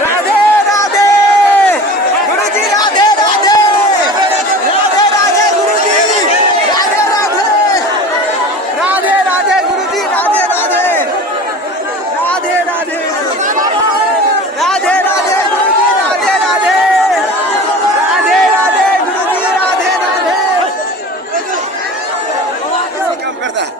राधे राधे गुरुजी, राधे राधे, राधे राधे गुरुजी, राधे राधे, राधे राधे गुरुजी, राधे राधे, राधे राधे, राधे राधे गुरुजी, राधे राधे, राधे राधे गुरुजी, राधे राधे. काम करता है